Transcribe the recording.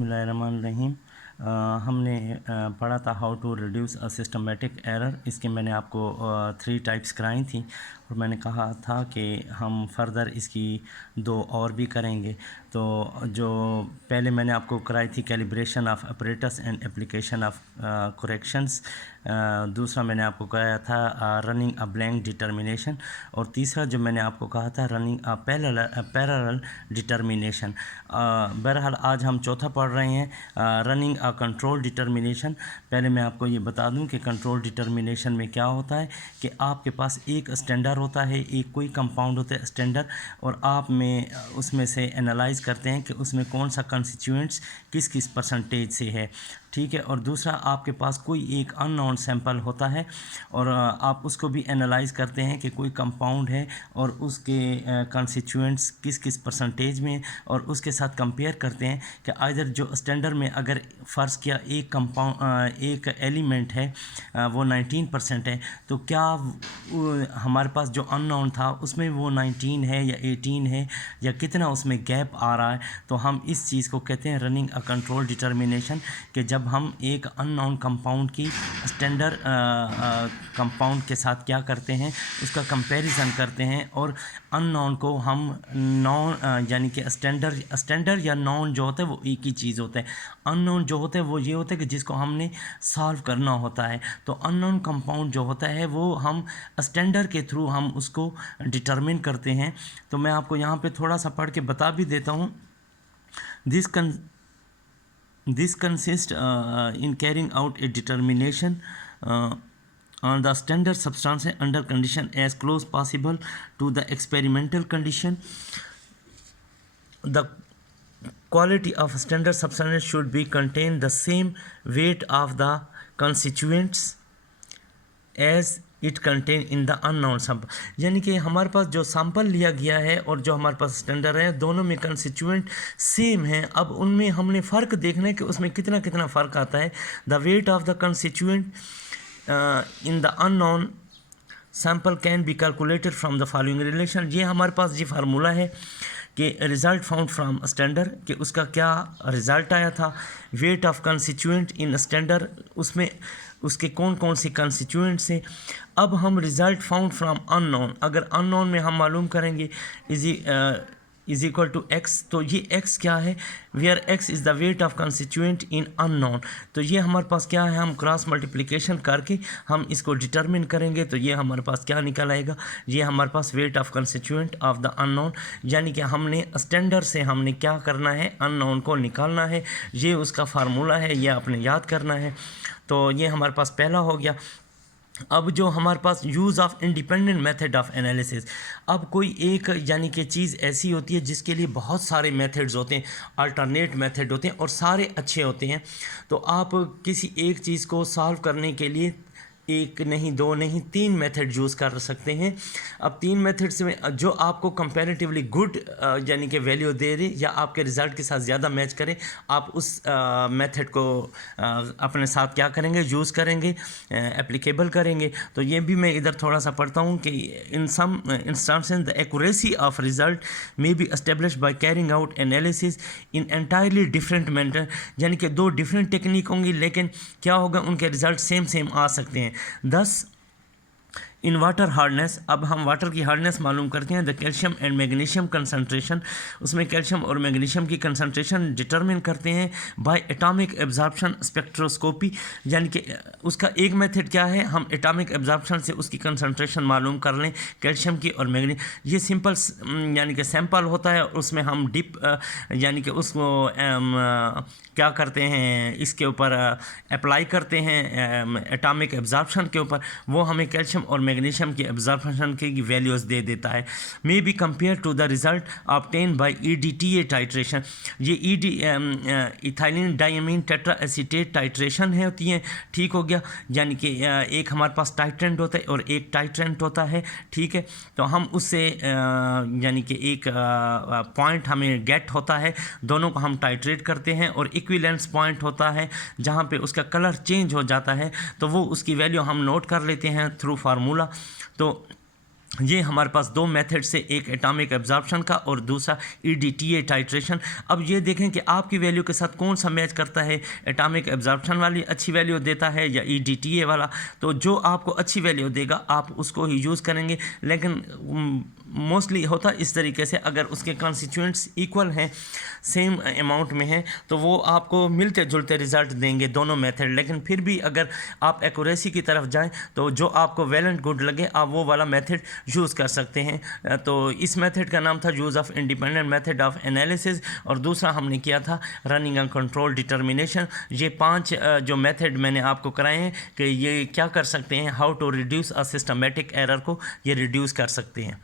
बिस्मिल्लाहिर्रहमानिर्रहीम। हमने पढ़ा था how to reduce a systematic error. इसके मैंने आपको 3 टाइप्स कराई थी और मैंने कहा था कि हम फर्दर इसकी 2 और भी करेंगे। तो जो पहले मैंने आपको कराई थी calibration of operators and application of corrections, दूसरा मैंने आपको कराया था रनिंग अ ब्लैंक डिटर्मिनेशन, और तीसरा जो मैंने आपको कहा था रनिंग अ पैरेलल डिटर्मिनेशन। बहरहाल आज हम चौथा पढ़ रहे हैं रनिंग अ कंट्रोल डिटर्मिनेशन। पहले मैं आपको ये बता दूं कि कंट्रोल डिटर्मिनेशन में क्या होता है कि आपके पास एक स्टैंडर्ड होता है, एक कोई कंपाउंड होता है स्टैंडर्ड, और आप में उसमें से एनालाइज करते हैं कि उसमें कौन सा कंस्टिट्यूएंट्स किस किस परसेंटेज से है, ठीक है। और दूसरा आपके पास कोई एक अननोन सैंपल होता है और आप उसको भी एनालाइज करते हैं कि कोई कंपाउंड है और उसके कंस्टिट्यूएंट्स किस किस परसेंटेज में, और उसके साथ कंपेयर करते हैं कि आइदर जो स्टैंडर्ड में अगर फ़र्ज़ किया एक कंपाउंड एक एलिमेंट है वो 19% है, तो क्या हमारे पास जो अननोन था उसमें वो 19 है या 18 है या कितना उसमें गैप आ रहा है। तो हम इस चीज़ को कहते हैं रनिंग अ कंट्रोल डिटर्मिनेशन, कि जब हम एक अननोन कंपाउंड की स्टैंडर्ड कंपाउंड के साथ क्या करते हैं, उसका कंपैरिजन करते हैं, और अननोन को हम नॉन यानी कि स्टैंडर्ड या नॉन जो होता है वो एक ही चीज़ होता है। अननोन जो होता है वो ये होता है कि जिसको हमने सॉल्व करना होता है। तो अननोन कंपाउंड जो होता है वो हम स्टैंडर्ड के थ्रू हम उसको डिटरमिन करते हैं। तो मैं आपको यहाँ पे थोड़ा सा पढ़ के बता भी देता हूँ। This consists in carrying out a determination on the standard substance under condition as close possible to the experimental condition. The quality of standard substance should be contain the same weight of the constituents as it contain in the unknown sample. यानी कि हमारे पास जो sample लिया गया है और जो हमारे पास स्टैंडर्ड है, दोनों में कंस्टिट्यूएंट सेम है। अब उनमें हमने फ़र्क देखना है कि उसमें कितना कितना फ़र्क आता है। The weight of the constituent in the unknown sample can be calculated from the following relation. ये हमारे पास ये फार्मूला है कि रिज़ल्ट फाउंड फ्राम स्टैंडर्ड, कि उसका क्या रिज़ल्ट आया था। Wait of constituent in standard, उसमें उसके कौन कौन से कंस्टिट्यूएंट्स हैं। अब हम रिज़ल्ट फाउंड फ्राम अननोन, अगर अननोन में हम मालूम करेंगे इज इक्वल टू एक्स, तो ये एक्स क्या है, where x is the weight of constituent in unknown. तो ये हमारे पास क्या है, हम क्रॉस मल्टीप्लिकेशन करके हम इसको डिटरमिन करेंगे। तो ये हमारे पास क्या निकल आएगा, ये हमारे पास weight of constituent of the unknown. यानी कि हमने स्टैंडर्ड से हमने क्या करना है, अननोन को निकालना है। ये उसका फार्मूला है, ये आपने याद करना है। तो ये हमारे पास पहला हो गया। अब जो हमारे पास use of independent method of analysis, अब कोई एक यानी कि चीज़ ऐसी होती है जिसके लिए बहुत सारे मेथड्स होते हैं, अल्टरनेट मेथड होते हैं और सारे अच्छे होते हैं। तो आप किसी एक चीज़ को सॉल्व करने के लिए एक नहीं, दो नहीं, 3 मेथड यूज़ कर सकते हैं। अब 3 मेथड्स में जो आपको कंपैरेटिवली गुड यानी कि वैल्यू दे दे या आपके रिज़ल्ट के साथ ज़्यादा मैच करे, आप उस मेथड को अपने साथ क्या करेंगे, यूज़ करेंगे, एप्लीकेबल करेंगे। तो ये भी मैं इधर थोड़ा सा पढ़ता हूँ कि in some instances the accuracy of result may be establish by carrying out analysis in entirely different method. यानी कि 2 डिफरेंट टेक्निक होंगी, लेकिन क्या होगा, उनके रिज़ल्ट सेम आ सकते हैं। 10 इन वाटर हार्डनेस, अब हम वाटर की हार्डनेस मालूम करते हैं। The calcium and magnesium concentration, उसमें कैल्शियम और मैग्नीशियम की कंसनट्रेशन डिटरमिन करते हैं बाय एटॉमिक एब्जॉर्प्शन स्पेक्ट्रोस्कोपी। यानी कि उसका एक मेथड क्या है, हम एटॉमिक एब्जॉर्प्शन से उसकी कंसनट्रेशन मालूम कर लें कैल्शियम की और मैग्नीशियम। ये सिंपल यानी कि सैंपल होता है, उसमें हम डिप यानी कि उसको क्या करते हैं, इसके ऊपर अप्लाई करते हैं एटॉमिक एब्जॉर्प्शन के ऊपर, वो हमें कैल्शियम और मैग्नीशियम की एब्जॉर्प्शन की वैल्यूज़ दे देता है। May be compare to the result obtain by EDTA titration. ये ethylene diamine tetra acetate titration है होती है, ठीक हो गया। यानी कि एक हमारे पास टाइट्रेंट होता है और एक टाइट्रेंट होता है, ठीक है। तो हम उससे यानी कि एक पॉइंट हमें गेट होता है, दोनों को हम टाइट्रेट करते हैं, और इक्विवेलेंस पॉइंट होता है जहाँ पे उसका कलर चेंज हो जाता है, तो वो उसकी वैल्यू हम नोट कर लेते हैं थ्रू फार्मूला। तो ये हमारे पास दो मेथड से, एक एटॉमिक एब्जॉर्प्शन का और दूसरा EDTA टाइट्रेशन। अब ये देखें कि आपकी वैल्यू के साथ कौन सा मैच करता है, एटॉमिक एब्जॉर्प्शन वाली अच्छी वैल्यू देता है या EDTA वाला। तो जो आपको अच्छी वैल्यू देगा आप उसको ही यूज़ करेंगे, लेकिन मोस्टली होता इस तरीके से, अगर उसके कॉन्स्टिट्यूएंट्स इक्वल हैं, सेम अमाउंट में हैं, तो वो आपको मिलते जुलते रिजल्ट देंगे दोनों मेथड। लेकिन फिर भी अगर आप एक्यूरेसी की तरफ जाएं तो जो आपको वेल एंड गुड लगे आप वो वाला मेथड यूज़ कर सकते हैं। तो इस मेथड का नाम था use of independent method of analysis, और दूसरा हमने किया था रनिंग एंड कंट्रोल डिटर्मिनेशन। ये 5 जो मेथड मैंने आपको कराए हैं कि ये क्या कर सकते हैं, how to reduce a systematic error को ये रिड्यूस कर सकते हैं।